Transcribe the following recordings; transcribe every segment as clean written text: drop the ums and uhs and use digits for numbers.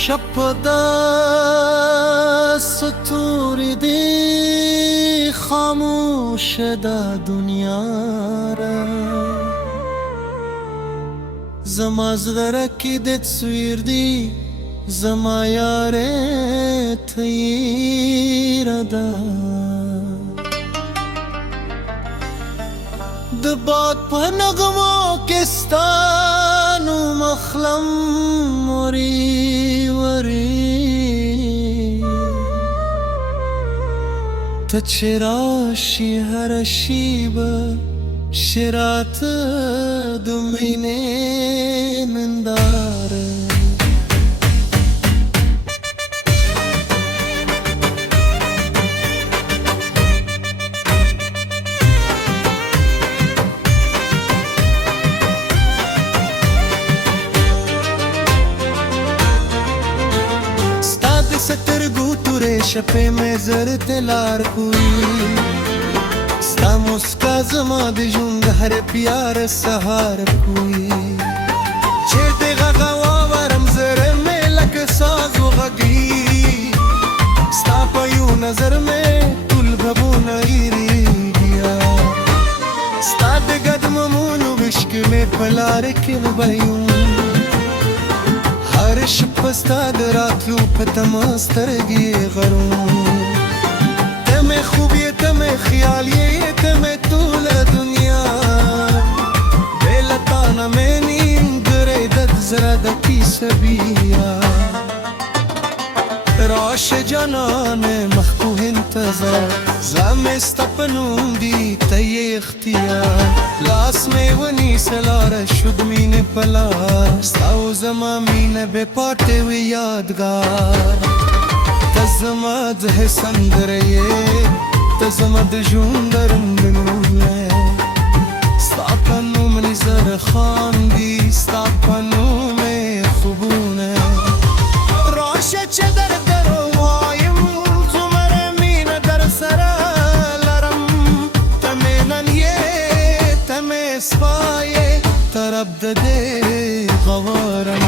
شپدا ستوری دی خاموش دا دنیا را زما زغره کی د تصویر دی زما یاره تیر دا د باد په نغمو کې ستانو مخلم وری وری ته چې راشي هره شیبه شرات د مینې ننداره سترگو توره شپه میں زرد لار کوئی ستا مسکا زما د ژوند هر پیار سهار کوئی چیرته غږ واورم زړه مې لکه ساز وغږي ستا په یو نظر مې ټول غمونه هېرېږي ستا د قدمونو عشق مې په لاره کې وبهیم هر شپه ستا د راتلو په تمه سترګې غړوم ته مې خوب یې ته مې خیال یې ته مې ټوله دنیا بې له تا نه مې نیمګړی د زړه د کیسه بیا راشه جانانه محبوب انتظار زړه مې ستا په نوم دی ته یې اختیار لاس مې ونیسه لاره شود مینې په لار ستا او زما مینه بې پاتې وي یادګار ته زما د سندره یې ته زما د ژوند رنګونه ستا په نوم مې زړه خاندي ستا په نوم مې خوبونه راشه چې درته ووایم څومره مینه در سره لرم ته مې نن یې ته مې سپا یې ته رب د دې غوارم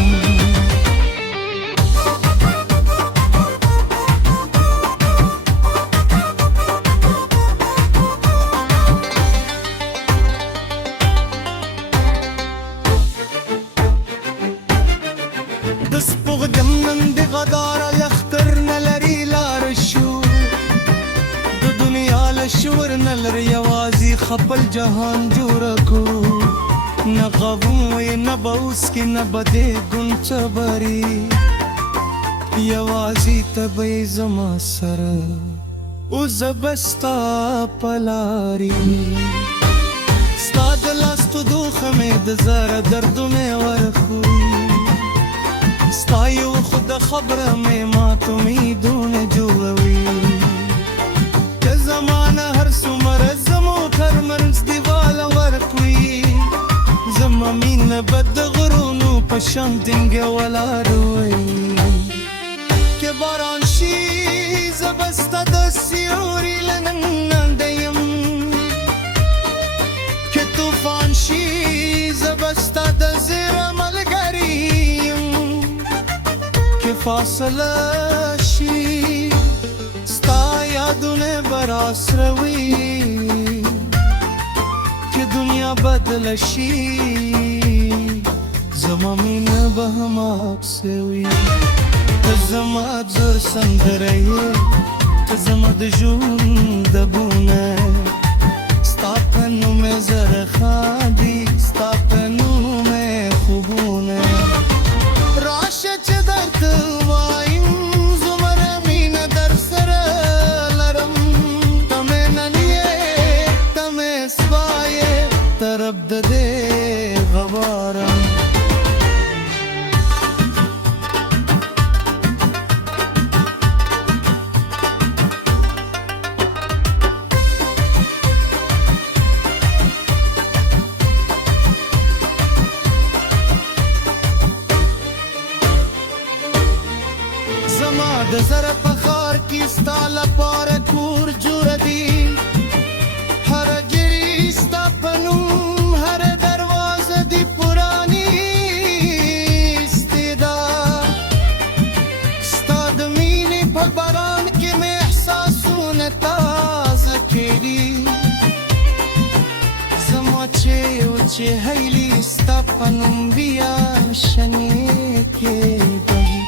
د سپوږدم نن د غداره لښکر نه لري لار شو د دنیا له شور نه لري یوازې خپل جهان جوړه کو نه غوم یې نه به اوس کې نه به دې ګونچه بري یوازې ته به یې زما سره اوس زه به ستا په لارې ستا د لاس تودوخه مې د زړه دردونه ورخوي ستا یو خود خبره مې مات امیدونه جوړوي که زمانه هر څومره زمو ترمنځ دیواله ورکوي زما مینه به د غرونو په شان ټینګه ولاړه وي که باران شي زه به ستا د سیوري له ننده یم که طوفان شي زه به ستا د زړه ملګری یم که فاصله شي ستا یادونه به راسره وي که دنیا بدله شي زما مینه به هماغسې وي ته زما د زړه سندره یې ته زما د ژوند دبونه ستا په نوم مې زړه خاندي ستا په نوم مې خوبونه راشه چې درته وایم څومره مینه در سره لرم ته مې نن یې ته مې سبا یې ته رب د دې غوارم د زړه په ښار کې ستا لپاره کور جوړه دي هره ګیري ستا په نوم هره دروازه دي پرانیستې ده چې هیلی ستا په نوم بیا شنې کېږي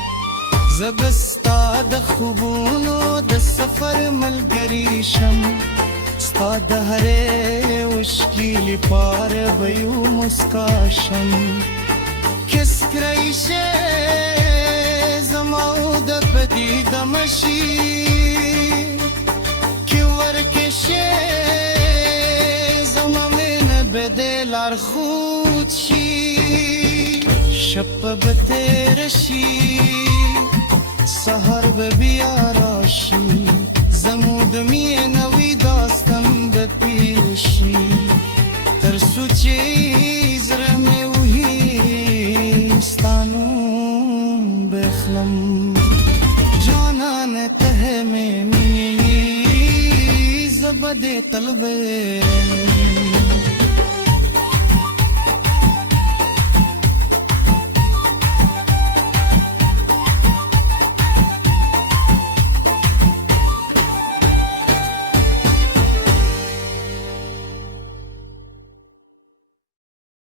زه ستا د خوبونو د سفر ملګری شم ستا د هرې اوښکې لپاره به یو مسکا شم کس کړی شې زما او د بدي د مشي کې ورکې شې زما مینه به د لارښود شي شپه به تېره شي سهار به بیا راشي زموږ د مینې نوی داستان به پیل شي تر څو چې زړه مې وهي ستا نوم بخلم جانانه ته مې مینې زه به دې تل ویم